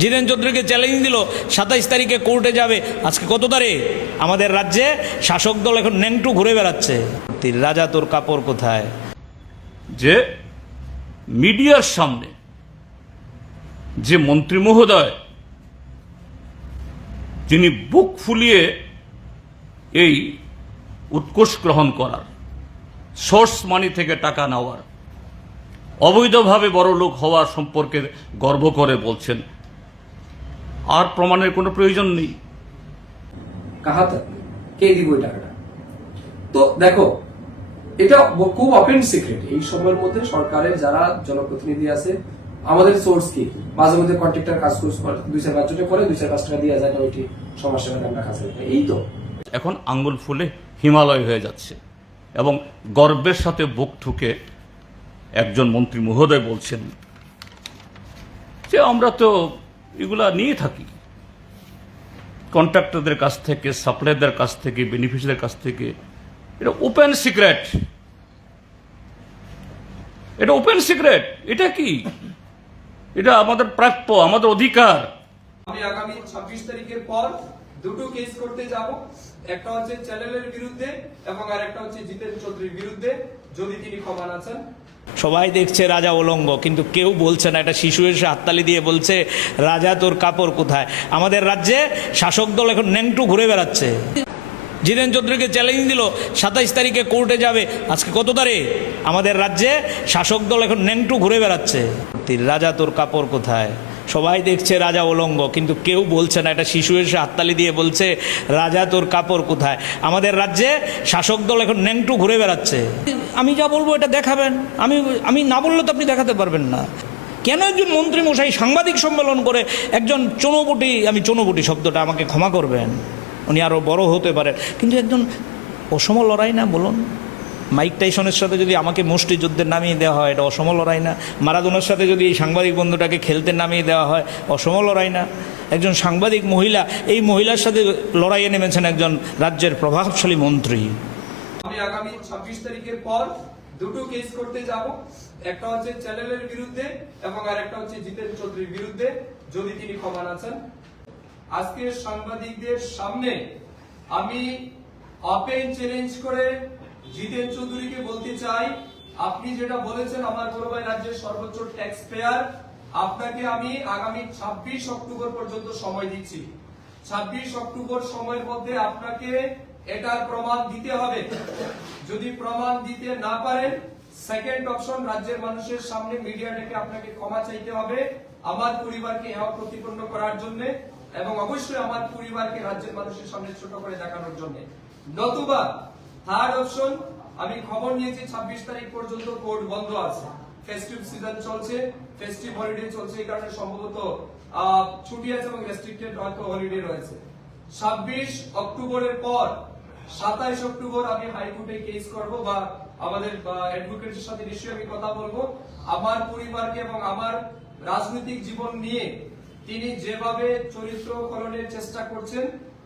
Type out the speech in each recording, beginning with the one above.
জিতেন চৌধুরীকে চ্যালেঞ্জ দিল, সাতাইশ তারিখে কোর্টে যাবে। আজকে কত তারিখ? আমাদের রাজ্যে শাসক দল এখন ন্যাংটু ঘুরে বেড়াচ্ছে। রাজা, তোর কাপড় কোথায়? যে মিডিয়ার সামনে যে মন্ত্রী মহোদয় তিনি বুক ফুলিয়ে এই উৎকোষ গ্রহণ করার সোর্স মানি থেকে টাকা নেওয়ার, অবৈধভাবে বড় লোক হওয়ার সম্পর্কে গর্ব করে বলছেন আর প্রমাণের কোনো প্রয়োজন নেই। কাহা তক কে দিব এই টাকাটা? তো দেখো এটা খুব ওপেন সিক্রেট এই সময়ের মধ্যে সরকারের যারা জনপ্রতিনিধি আছে আমাদের সোর্স কি? মাঝে মধ্যে কন্ট্রাক্টর কাজ করে দুই চার পাঁচ জনে করে দুই চার পাঁচ টাকা দিয়ে যায় না ওইটি সমস্যা টাকা আমরা কাছে এই তো। এখন আঙ্গুল ফুলে হিমালয় হয়ে যাচ্ছে এবং গর্বের সাথে বুক ঠুকে একজন মন্ত্রী মহোদয় বলছেন যে আমরা তো এগুলা নিয়ে থাকি। কন্ট্রাক্টরদের কাছ থেকে সাপ্লাইদের কাছ থেকে বেনিফিশিয়ারিদের কাছ থেকে। এটা ওপেন সিক্রেট এটা ওপেন সিক্রেট এটা কি? এটা আমাদের প্রাপ্য, আমাদের অধিকার। আমি আগামী ছাব্বিশ তারিখের পর দুটো কেস করতে যাব। একটা হচ্ছে চ্যানেলের বিরুদ্ধে এবং আর একটা হচ্ছে জিতেন চৌধুরীর বিরুদ্ধে। যদি তিনি ক্ষমা না চান সবাই দেখছে রাজা উলঙ্গ কিন্তু কেউ বলছে না। এটা শিশু এসে হাততালি দিয়ে বলছে, রাজা, তোর কাপড় কোথায়? আমাদের রাজ্যে শাসক দল এখন ন্যাংটু ঘুরে বেড়াচ্ছে। জিতেন চৌধুরীকে চ্যালেঞ্জ দিল, সাতাইশ তারিখে কোর্টে যাবে। আজকে কত তারিখ? আমাদের রাজ্যে শাসক দল এখন ন্যাংটু ঘুরে বেড়াচ্ছে। রাজা, তোর কাপড় কোথায়? সবাই দেখছে রাজা উলঙ্গ কিন্তু কেউ বলছে না। এটা শিশু এসে হাততালি দিয়ে বলছে, রাজা, তোর কাপড় কোথায়? আমাদের রাজ্যে শাসক দল এখন ন্যাংটু ঘুরে বেড়াচ্ছে। আমি যা বলব এটা দেখাবেন। আমি আমি না বললে তো আপনি দেখাতে পারবেন না। কেন একজন মন্ত্রী মশাই সাংবাদিক সম্মেলন করে একজন চনোবটি, আমি চনোবটি শব্দটা আমাকে ক্ষমা করবেন, উনি আরও বড় হতে পারেন। কিন্তু একজন অসম লড়াই না, বলুন। মাইক টাইসনের সাথে যদি আমাকে মুষ্টিযুদ্ধের নামিয়ে দেওয়া হয়, এটা অসম লড়াই না। মারাদোনার সাথে যদি এই সাংবাদিক বন্ধুটাকে খেলতে নামিয়ে দেওয়া হয় অসম লড়াই না। একজন সাংবাদিক মহিলা, এই মহিলার সাথে লড়াইয়ে নেমেছেন একজন রাজ্যের প্রভাবশালী মন্ত্রী। আমি আগামী ছাব্বিশ তারিখের পর দুটো কেস করতে যাব। একটা হচ্ছে চ্যানেলের বিরুদ্ধে এবং আর একটা হচ্ছে জিতেন চৌধুরীর বিরুদ্ধে, যদি তিনি ক্ষমা না চান। আজকে সাংবাদিকদের সামনে আমি ওপেন চ্যালেঞ্জ করে জিতেন চৌধুরীকে বলতে চাই, আপনি যেটা বলেছেন, আমার বড় রাজ্যের সর্বোচ্চ ট্যাক্স পেয়ার আপনাকে আমি আগামী ছাব্বিশ অক্টোবর পর্যন্ত সময় দিচ্ছি। ছাব্বিশ অক্টোবর সময়ের মধ্যে আপনাকে এটার প্রমাণ দিতে হবে। যদি প্রমাণ দিতে না পারেন সেকেন্ড অপশন রাজ্যের মানুষের সামনে মিডিয়া ডেকে আপনাকে ক্ষমা চাইতে হবে, আমার পরিবারকে হেয় প্রতিপন্ন করার জন্য এবং অবশ্যই আমার পরিবারকে রাজ্যের মানুষের সামনে ছোট করে দেখানোর জন্য। নতুবা থার্ড অপশন আমি খবর নিয়েছি ছাব্বিশ তারিখ পর্যন্ত কোর্ট বন্ধ আছে। ফেস্টিভ সিজন চলছে ফেস্টিভ হলিডে চলছে, এই কারণে সম্ভবত ছুটি আছে এবং রেস্ট্রিক্টেড হয়তো হলিডে রয়েছে। ছাব্বিশ অক্টোবরের পর, সাতাইশ অক্টোবর আমি হাইকোর্টে কেস করব বা আমাদের অ্যাডভোকেটের সাথে নিশ্চয়ই আমি কথা বলব। আমার পরিবারকে এবং আমার রাজনৈতিক জীবন নিয়ে তিনি যেভাবে চরিত্র খননের চেষ্টা করছেন,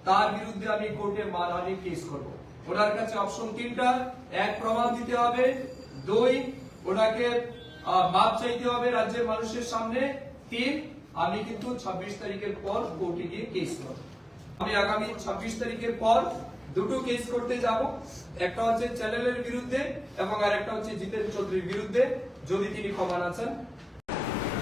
তার বিরুদ্ধে আমি কোর্টে মানহানি কেস করব। ওনার কাছে অপশন তিনটা, এক প্রমাণ দিতে হবে, দুই ওনাকে মাপ চাইতে হবে রাজ্যের মানুষের সামনে, তিন, আমি কিন্তু ছাব্বিশ তারিখের পর কোর্টে গিয়ে কেস করব। আমি আগামী ছাব্বিশ তারিখের পর দুটো কেস করতে যাব, একটা হচ্ছে চ্যানেলের বিরুদ্ধে এবং আর একটা হচ্ছে জিতেন চৌধুরীর বিরুদ্ধে, যদি তিনি ক্ষমা না চান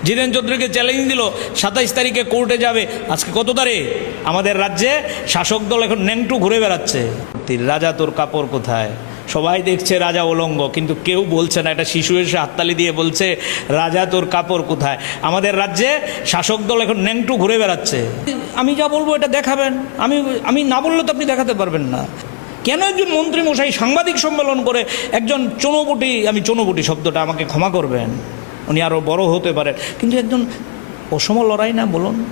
জিতেন চৌধুরীকে চ্যালেঞ্জ দিল, সাতাইশ তারিখে কোর্টে যাবে, আজকে কত তারিখ? আমাদের রাজ্যে শাসক দল এখন ন্যাংটু ঘুরে বেড়াচ্ছে। রাজা, তোর কাপড় কোথায়? সবাই দেখছে রাজা অলঙ্গ কিন্তু কেউ বলছে না। একটা শিশু এসে হাততালি দিয়ে বলছে, রাজা, তোর কাপড় কোথায়? আমাদের রাজ্যে শাসক দল এখন ন্যাংটু ঘুরে বেড়াচ্ছে। আমি যা বলব এটা দেখাবেন। আমি আমি না বললে তো আপনি দেখাতে পারবেন না। কেন একজন মন্ত্রী মশাই সাংবাদিক সম্মেলন করে একজন চনোবটি, আমি চনোবটি শব্দটা আমাকে ক্ষমা করবেন। উনি আরও বড় হতে পারেন। কিন্তু একজন অসম লড়াই না, বলুন।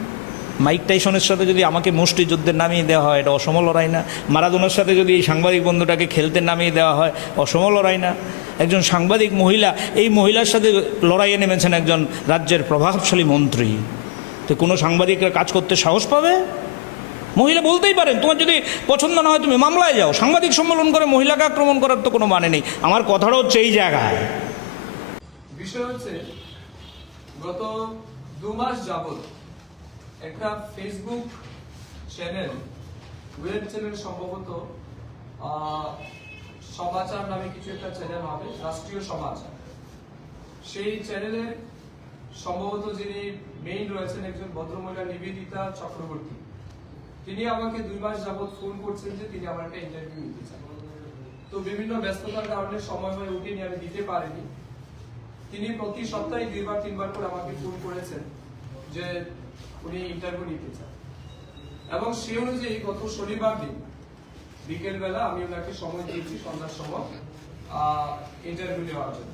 মাইক টাইসনের সাথে যদি আমাকে মুষ্টিযুদ্ধের নামিয়ে দেওয়া হয়, এটা অসম লড়াই না। মারাদোনার সাথে যদি এই সাংবাদিক বন্ধুটাকে খেলতে নামিয়ে দেওয়া হয় অসম লড়াই না। একজন সাংবাদিক মহিলা, এই মহিলার সাথে লড়াইয়ে নেমেছেন একজন রাজ্যের প্রভাবশালী মন্ত্রী। তো কোনো সাংবাদিকরা কাজ করতে সাহস পাবে? মহিলা বলতেই পারেন, তোমার যদি পছন্দ না হয় তুমি মামলায় যাও। সাংবাদিক সম্মেলন করে মহিলাকে আক্রমণ করার তো কোনো মানে নেই। আমার কথাটা হচ্ছে এই জায়গায়। বিষয় হচ্ছে, গত দু মাস যাবত একটা ফেসবুক চ্যানেল ওয়েব চ্যানেল সম্ভবত সমাচার নামে কিছু একটা চ্যানেল হবে, রাষ্ট্রীয় সমাচার। সেই চ্যানেলের সম্ভবত যিনি মেইন রয়েছেন একজন ভদ্রমহিলা নিবেদিতা চক্রবর্তী। তিনি আমাকে দুই মাস যাবৎ ফোন করছেন যে তিনি আমার একটা ইন্টারভিউ নিতে চান। তো বিভিন্ন ব্যস্ততার কারণে সময় হয়ে উঠেনি আমি দিতে পারিনি। তিনি প্রতি সপ্তাহে দুইবার, তিনবার করে আমাকে ফোন করেছেন যে উনি ইন্টারভিউ নিতে চান। এবং সে অনুযায়ী গত শনিবার দিন বিকেল বেলা আমি ওনাকে সময় দিয়েছি সন্ধ্যার সময় ইন্টারভিউ নেওয়ার জন্য।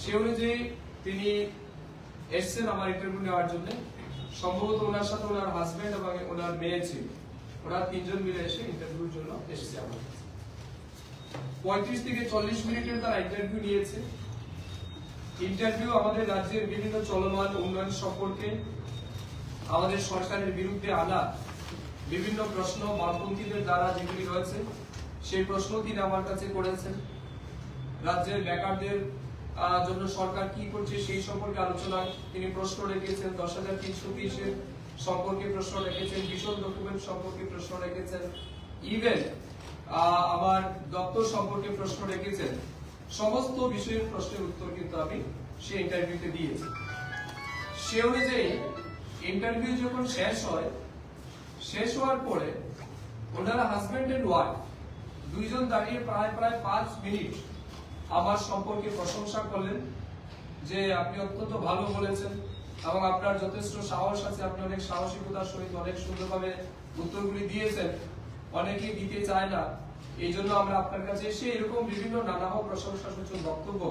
সে অনুযায়ী তিনি এসছেন আমার ইন্টারভিউ নেওয়ার জন্য। সম্ভবত ওনার সাথে ওনার হাজবেন্ড এবং ওনার মেয়ে ছিল। ওরা তিনজন মিলে এসে ইন্টারভিউর জন্য এসেছে আমার পঁয়ত্রিশ থেকে চল্লিশ মিনিটের তারা ইন্টারভিউ নিয়েছে। ইন্টারভিউ আমাদের রাজ্যের বিভিন্ন চলমান উন্নয়ন সম্পর্কে আমাদের সরকারের বিরুদ্ধে আনা বিভিন্ন প্রশ্ন বামপন্থীদের দ্বারা যেগুলি রয়েছে, সেই প্রশ্ন তিনি আমার কাছে করেছেন। রাজ্যের বেকারদের জন্য সরকার কি করছে সেই সম্পর্কে আলোচনা তিনি প্রশ্ন রেখেছেন, দশ হাজার তিনশো তিরিশের সম্পর্কে প্রশ্ন রেখেছেন, ভীষণ ডকুমেন্ট সম্পর্কে প্রশ্ন রেখেছেন। ইভেন আমার দপ্তর সম্পর্কে প্রশ্ন রেখেছেন। সমস্ত বিষয়ের প্রশ্নের উত্তর কিন্তু আমি সে ইন্টারভিউতে দিয়েছি। সে অনুযায়ী ইন্টারভিউ যখন শেষ হয়, শেষ হওয়ার পরে ওনারা হাজবেন্ড এন্ড ওয়াইফ দুইজন দাঁড়িয়ে প্রায় প্রায় পাঁচ মিনিট আমার সম্পর্কে প্রশংসা করলেন যে আপনি অত্যন্ত ভালো বলেছেন এবং আপনার যথেষ্ট সাহস আছে, আপনি অনেক সাহসিকতার সহিত অনেক সুন্দরভাবে উত্তরগুলি দিয়েছেন। অনেকেই দিতে চায় না। এই জন্য আমরা আপনার কাছে এসে এরকম বিভিন্ন নানা প্রশংসা সূচক বক্তব্য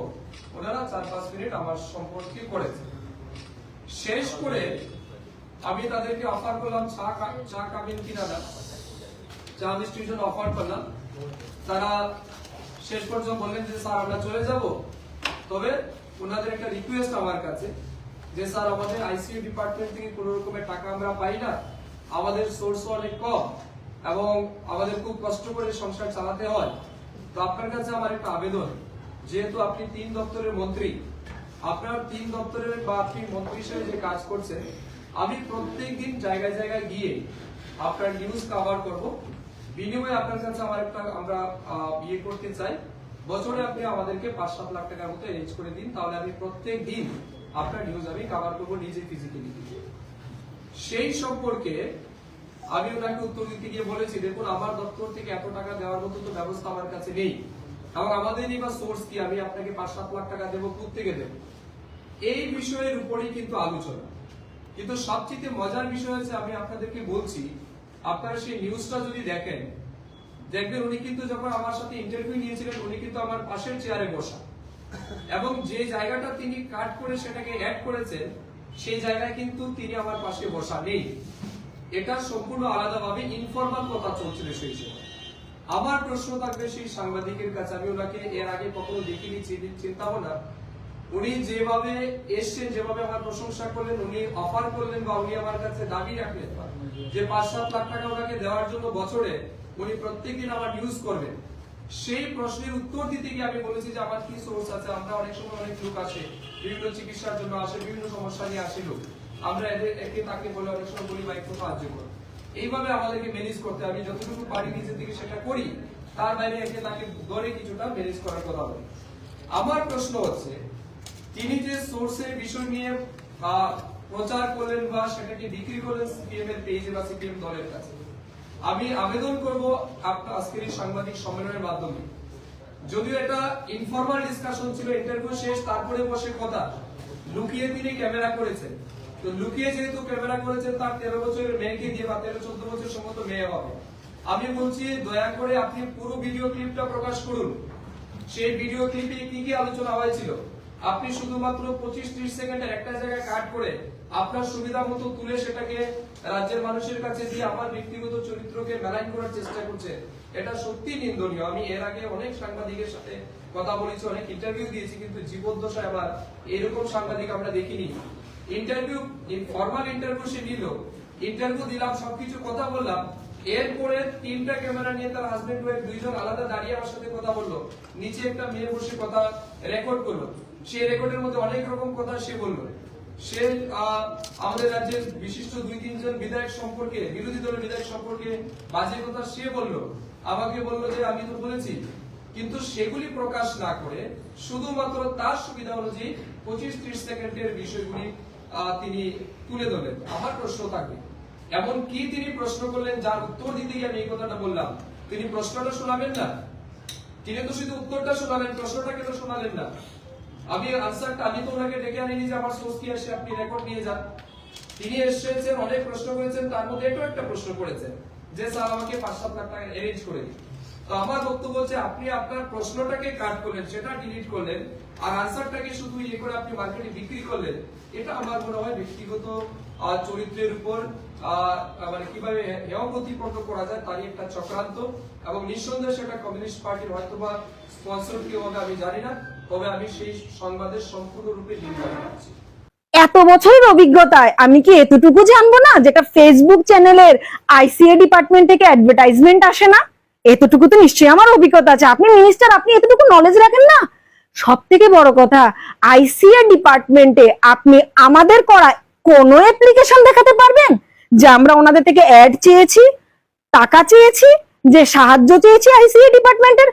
ওনারা চার পাঁচ মিনিট আমার সম্পর্কে করেছেন। শেষ করে আমি তাদেরকে অফার করলাম চা চা খাবেন কিনা না। চা জন্য অফার করলাম। তারা শেষ পর্যন্ত বললেন যে, স্যার, আমরা চলে যাব। তবে ওনাদের একটা রিকোয়েস্ট আমার কাছে যে, স্যার, আমাদের আইসিইউ ডিপার্টমেন্ট থেকে কোনো রকমের টাকা আমরা পাই না। আমাদের সোর্স অনেক কম এবং আমাদের খুব কষ্ট করে সংসার চালাতে হয়। তো আপনার কাছে আমার একটা আবেদন। যেহেতু আপনি তিন দপ্তরের মন্ত্রী, আপনার তিন দপ্তরের বা আপনি মন্ত্রী হিসেবে যে কাজ করছেন আমি প্রত্যেক দিন জায়গায় জায়গায় গিয়ে আপনার নিউজ কভার করব। বিনিময়ে আপনার কাছে আমার একটা আমরা ইয়ে করতে চাই। বছরে আপনি আমাদেরকে পাঁচ সাত লাখ টাকার মতো এরেঞ্জ করে দিন, তাহলে আমি প্রত্যেক দিন আপনার নিউজ আমি কভার করব নিজে ফিজিক্যালি সেই সম্পর্কে আমি ওনাকে উত্তর দিতে গিয়ে বলেছি, দেখুন, আমার দপ্তর থেকে এত টাকা দেওয়ার মতো তো ব্যবস্থা আমার কাছে নেই। এবং আমাদেরই বা সোর্স কি? আমি আপনাকে পাঁচ সাত লাখ টাকা দেবো থেকে দেবো। এই বিষয়ের উপরেই কিন্তু আলোচনা। কিন্তু সবচেয়ে মজার বিষয় হচ্ছে, আমি আপনাদেরকে বলছি, আপনারা সেই নিউজটা যদি দেখেন, দেখবেন উনি কিন্তু যখন আমার সাথে ইন্টারভিউ নিয়েছিলেন, উনি কিন্তু আমার পাশের চেয়ারে বসা। এবং যে জায়গাটা তিনি কাট করে সেটাকে অ্যাড করেছেন, সেই জায়গায় কিন্তু তিনি আমার পাশে বসা নেই। এটা সম্পূর্ণ আলাদাভাবে ইনফরমাল কথা চলছিল সেই সময়। আমার প্রশ্ন থাকবে সেই সাংবাদিকের কাছে, আমি ওনাকে এর আগে কখনো দেখিনি, চিনি- চিন্তাও না। উনি যেভাবে এসছেন, যেভাবে আমার প্রশংসা করলেন, উনি অফার করলেন বা উনি আমার কাছে দাবি রাখলেন যে পাঁচ সাত লাখ টাকা ওনাকে দেওয়ার জন্য বছরে উনি প্রত্যেকদিন আমার ইউজ করবেন। সেই প্রশ্নের উত্তর দিতে গিয়ে আমি বলেছি যে আমার কি সোর্স আছে? আমরা অনেক সময় অনেক লোক আসে, বিভিন্ন চিকিৎসার জন্য আসে, বিভিন্ন সমস্যা নিয়ে আসে লোক। আমরা এদের, একে তাকে বলে অনেক সময় বলি বা একটু সাহায্য করো। এইভাবে আমাদেরকে ম্যানেজ করতে আমি যতটুকু পারি নিজের দিকে সেটা করি, তার বাইরে একে তাকে ধরে কিছুটা ম্যানেজ করার কথা বলি। আমার প্রশ্ন হচ্ছে তিনি যে সোর্সের বিষয় নিয়ে প্রচার করলেন বা সেটাকে বিক্রি করলেন সিপিএম এর পেজে বা সিপিএম দলের কাছে। আমি আবেদন করব আপনার আজকের এই সাংবাদিক সম্মেলনের মাধ্যমে। যদিও এটা ইনফরমাল ডিসকাশন ছিল ইন্টারভিউ শেষ, তারপরে বসে কথা। লুকিয়ে তিনি ক্যামেরা করেছেন। তো লুকিয়ে যেহেতু ক্যামেরা করেছেন, তার তেরো বছরের মেয়েকে দিয়ে বা তেরো চোদ্দ বছর সম্মত মেয়ে হবে। আমি বলছি, দয়া করে আপনি পুরো ভিডিও ক্লিপটা প্রকাশ করুন। সেই ভিডিও ক্লিপে কি কি আলোচনা হয়েছিল? আপনি শুধুমাত্র পঁচিশ ত্রিশ সেকেন্ডের একটা জায়গায় কাট করে আপনার সুবিধা মতো তুলে সেটাকে রাজ্যের মানুষের কাছে দিয়ে আমার ব্যক্তিগত চরিত্রকে মেলাইন করার চেষ্টা করছে। এটা সত্যি নিন্দনীয়। আমি এর আগে অনেক সাংবাদিকের সাথে কথা বলেছি, অনেক ইন্টারভিউ দিয়েছি, কিন্তু জীবদ্দশায় আবার এরকম সাংবাদিক আমরা দেখিনি। ইন্টারভিউ ফর্মাল ইন্টারভিউ সে নিল। ইন্টারভিউ দিলাম, সবকিছু কথা বললাম। এরপরে তিনটা ক্যামেরা নিয়ে তার হাজবেন্ড ওয়াইফ দুইজন আলাদা দাঁড়িয়ে আমার সাথে কথা বলল। নিচে একটা মেয়ে বসে কথা রেকর্ড করল। সেই রেকর্ডের মধ্যে অনেক রকম কথা সে বলল। সে আমাদের রাজ্যের বিশিষ্ট দুই, তিনজন বিধায়ক সম্পর্কে, বিরোধী দলের বিধায়ক সম্পর্কে বাজে কথা সে বলল। আমাকে বলল যে, আমি তো বলেছি। কিন্তু সেগুলি প্রকাশ না করে শুধুমাত্র তার সুবিধা অনুযায়ী পঁচিশ, ত্রিশ সেকেন্ডের বিষয়গুলি তিনি তুলে ধরলেন। আমার প্রশ্ন থাকে এমন কি তিনি প্রশ্ন করলেন যার উত্তর দিতে গিয়ে আমি এই কথাটা বললাম? তিনি প্রশ্নটা শোনাবেন না? তিনি তো শুধু উত্তরটা শোনালেন প্রশ্নটাকে তো শোনালেন না। আমি আনসারটা আমি তো ওনাকে ডেকে আনিনি যে আমার সোর্স কি আসে আপনি রেকর্ড নিয়ে যান। তিনি এসেছেন, অনেক প্রশ্ন করেছেন, তার মধ্যে এটাও একটা প্রশ্ন করেছেন যে, স্যার, আমাকে পাঁচ সাত লাখ টাকা অ্যারেঞ্জ করে দিন। তো আমার বক্তব্য হচ্ছে, আপনি আপনার প্রশ্নটাকে কাট করলেন, সেটা ডিলিট করলেন, আর আনসারটাকে শুধু ইয়ে করে আপনি মার্কেটে বিক্রি করলেন। এটা আমার মনে হয় ব্যক্তিগত চরিত্রের উপর মানে কীভাবে হেয় প্রতিপন্ন করা যায় তারই একটা চক্রান্ত, এবং নিঃসন্দেহে সেটা কমিউনিস্ট পার্টির হয়তো বা স্পন্সর কি হবে, আমি জানি না। তবে আমি সেই সংবাদের সম্পূর্ণরূপে নিন্দা জানাচ্ছি। এত বছরের অভিজ্ঞতায় আমি কি এতটুকু জানব না যেটা ফেসবুক চ্যানেলের আইসিএ ডিপার্টমেন্ট থেকে অ্যাডভার্টাইজমেন্ট আসে না? এতটুকু তো নিশ্চয়ই আমার অভিজ্ঞতা আছে। আপনি মিনিস্টার আপনি এতটুকু নলেজ রাখেন না? সব থেকে বড় কথা আইসিএ ডিপার্টমেন্টে আপনি আমাদের করা কোনো অ্যাপ্লিকেশন দেখাতে পারবেন? যে আমরা ওনাদের থেকে অ্যাড চেয়েছি, টাকা চেয়েছি, যে সাহায্য চেয়েছি আইসিএ ডিপার্টমেন্টের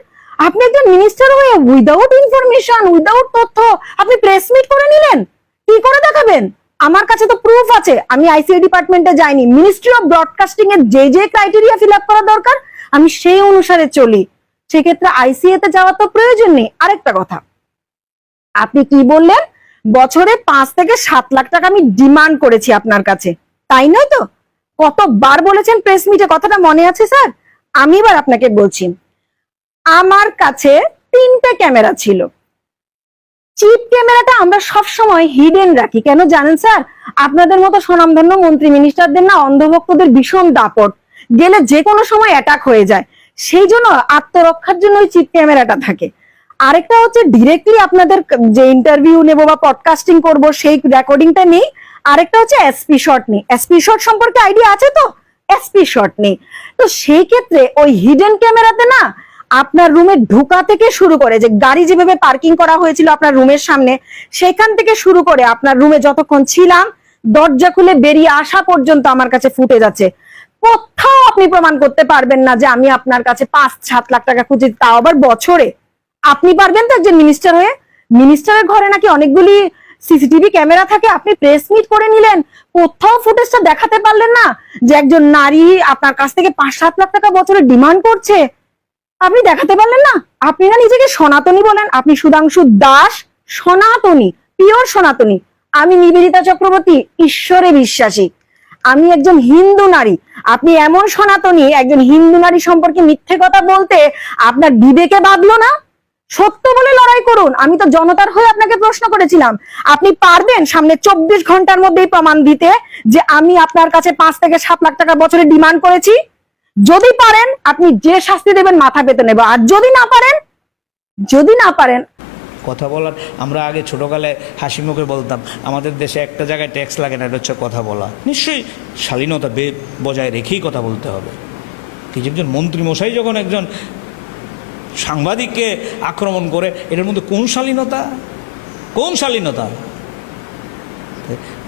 আপনি একজন মিনিস্টার হয়ে উইদাউট ইনফরমেশন উইদাউট তথ্য, আপনি প্রেস মিট করে নিলেন? কি করে দেখাবেন? আমার কাছে তো প্রুফ আছে। আমি আইসিআই ডিপার্টমেন্টে যাইনি। মিনিস্ট্রি অফ ব্রডকাস্টিং এর যে যে ক্রাইটেরিয়া ফিল আপ করা দরকার, আমি সেই অনুসারে চলি। সেক্ষেত্রে আইসিএ তে যাওয়ার তো প্রয়োজন নেই। আরেকটা কথা। আপনি কি বললেন? বছরে পাঁচ থেকে সাত লাখ টাকা আমি ডিমান্ড করেছি আপনার কাছে। তাই নয় তো? কতবার বলেছেন প্রেস মিটে কথাটা মনে আছে, স্যার? আমি এবার আপনাকে বলছি। আমার কাছে তিনটে ক্যামেরা ছিল। চিপ ক্যামেরাটা আমরা সব সময় হিডেন রাখি। কেন জানেন স্যার? আপনাদের মতো স্বনামধন্য মন্ত্রী মিনিস্টারদের না অন্ধভক্তদের ভীষণ দাপট। গেলে যে কোনো সময় অ্যাটাক হয়ে যায়। সেই জন্য আত্মরক্ষার জন্য ওই চিপ ক্যামেরাটা থাকে। আরেকটা হচ্ছে ডিরেক্টলি আপনাদের যে ইন্টারভিউ নেব বা পডকাস্টিং করব, সেই রেকর্ডিংটা নেই। আরেকটা হচ্ছে এসপি শট নেই। এসপি শট সম্পর্কে আইডিয়া আছে তো? এসপি শট নেই। তো সেই ক্ষেত্রে ওই হিডেন ক্যামেরাতে না আপনার রুমে ঢোকা থেকে শুরু করে যে গাড়ি যেভাবে পার্কিং করা হয়েছিল আপনার রুমের সামনে, সেখান থেকে শুরু করে আপনার রুমে যতক্ষণ ছিলাম, দরজা খুলে বেরিয়ে আসা পর্যন্ত আমার কাছে ফুটে যাচ্ছে কোথাও আপনি প্রমাণ করতে পারবেন না যে আমি আপনার কাছে পাঁচ সাত লাখ টাকা খুঁজে তাও আবার বছরে। আপনি পারবেন তো একজন মিনিস্টার হয়ে? মিনিস্টারের ঘরে নাকি অনেকগুলি সিসিটিভি ক্যামেরা থাকে, আপনি প্রেস মিট করে নিলেন। কোথাও ফুটেজটা দেখাতে পারলেন না যে একজন নারী আপনার কাছ থেকে পাঁচ সাত লাখ টাকা বছরে ডিমান্ড করছে। আপনি দেখাতে পারলেন না? আপনি না নিজেকে সনাতনী বলেন। আপনি সুধাংশু দাস, সনাতনী, পিওর সনাতনী। আমি নিবেদিতা চক্রবর্তী, ঈশ্বরে বিশ্বাসী। আমি একজন হিন্দু নারী। আপনি এমন সনাতনী, একজন হিন্দু নারী সম্পর্কে মিথ্যে কথা বলতে আপনার বিবেকে বাঁধলো না? সত্য বলে লড়াই করুন। আমি তো জনতার হয়ে আপনাকে প্রশ্ন করেছিলাম। আপনি পারবেন সামনে চব্বিশ ঘণ্টার মধ্যেই প্রমাণ দিতে যে আমি আপনার কাছে পাঁচ থেকে সাত লাখ টাকা বছরে ডিমান্ড করেছি? যদি পারেন, আপনি যে শাস্তি দেবেন মাথা পেতে নেব। আর যদি না পারেন, যদি না পারেন, কথা বলার, আমরা আগে ছোটোকালে হাসি মুখে বলতাম, আমাদের দেশে একটা জায়গায় ট্যাক্স লাগে না, এটা হচ্ছে কথা বলা। নিশ্চয়ই শালীনতা বজায় রেখেই কথা বলতে হবে। কিছু একজন মন্ত্রী মশাই যখন একজন সাংবাদিককে আক্রমণ করে, এটার মধ্যে কোন শালীনতা? কোন শালীনতা?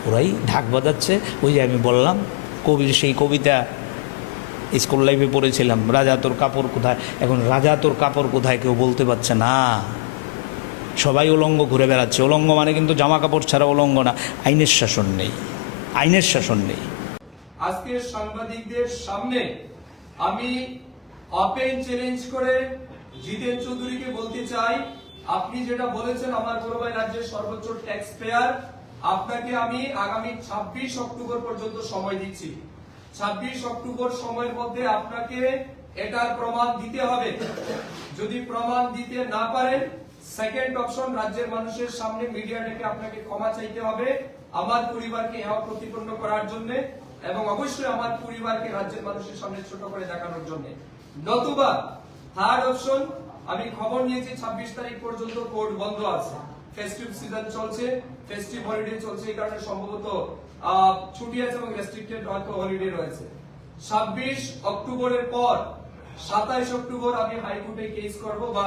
ওরাই ঢাক বাজাচ্ছে, ওই যে আমি বললাম, কবির সেই কবিতা স্কুল লাইফে পড়েছিলাম, রাজা, তোর কাপড় কোথায়? এখন, রাজা, তোর কাপড় কোথায়? কেউ বলতে পারছে না। সবাই উলঙ্গ ঘুরে বেড়াচ্ছে। উলঙ্গ মানে কিন্তু জামা কাপড় ছাড়া উলঙ্গ না, আইনের শাসন নেই, আইনের শাসন নেই। আজকে সাংবাদিকদের সামনে আমি ওপেন চ্যালেঞ্জ করে জিতেন চৌধুরীকে বলতে চাই। আপনি যেটা বলেছেন, আমার গৌরবাই রাজ্যের সর্বোচ্চ ট্যাক্স পেয়ার আপনাকে আমি আগামী ২৬ অক্টোবর পর্যন্ত সময় দিচ্ছি। ২৬ অক্টোবর সময়ের মধ্যে আপনাকে এটার প্রমাণ দিতে হবে। যদি প্রমাণ দিতে না পারেন সেকেন্ড অপশন রাজ্যের মানুষের সামনে মিডিয়া ডেকে আপনাকে ক্ষমা চাইতে হবে। আমার পরিবারকে হেয় প্রতিপন্ন করার জন্য এবং অবশ্যই আমার পরিবারকে রাজ্যের মানুষের সামনে ছোট করে দেখানোর জন্য। নতুবা থার্ড অপশন আমি খবর নিয়েছি ২৬ তারিখ পর্যন্ত কোর্ট বন্ধ আছে। ফেস্টিভ সিজন চলছে ফেস্টিভ হলিডে চলছে, এই কারণে সম্ভবত ছুটি আছে এবং রেস্ট্রিক্টেড হয়তো হলিডে রয়েছে। ২৬ অক্টোবরের পর, সাতাইশ অক্টোবর আমি হাইকোর্টে কেস করব বা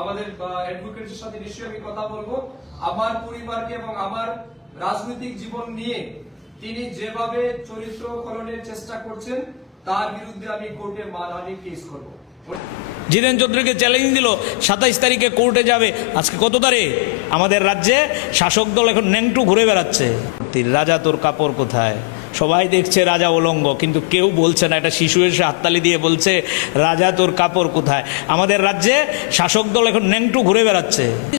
আমাদের অ্যাডভোকেটের সাথে নিশ্চয়ই আমি কথা বলব। আমার পরিবারকে এবং আমার রাজনৈতিক জীবন নিয়ে তিনি যেভাবে চরিত্র চেষ্টা করছেন, তার বিরুদ্ধে আমি কোর্টে মানহানি কেস করব। জিতেন চৌধুরীকে চ্যালেঞ্জ দিল, সাতাইশ তারিখে কোর্টে যাবে। আজকে কত তারিখ? আমাদের রাজ্যে শাসক দল এখন ন্যাংটু ঘুরে বেড়াচ্ছে। রাজা, তোর কাপড় কোথায়? সবাই দেখছে রাজা অলঙ্গ কিন্তু কেউ বলছে না। এটা শিশু এসে হাততালি দিয়ে বলছে, রাজা, তোর কাপড় কোথায়? আমাদের রাজ্যে শাসক দল এখন ন্যাংটু ঘুরে বেড়াচ্ছে।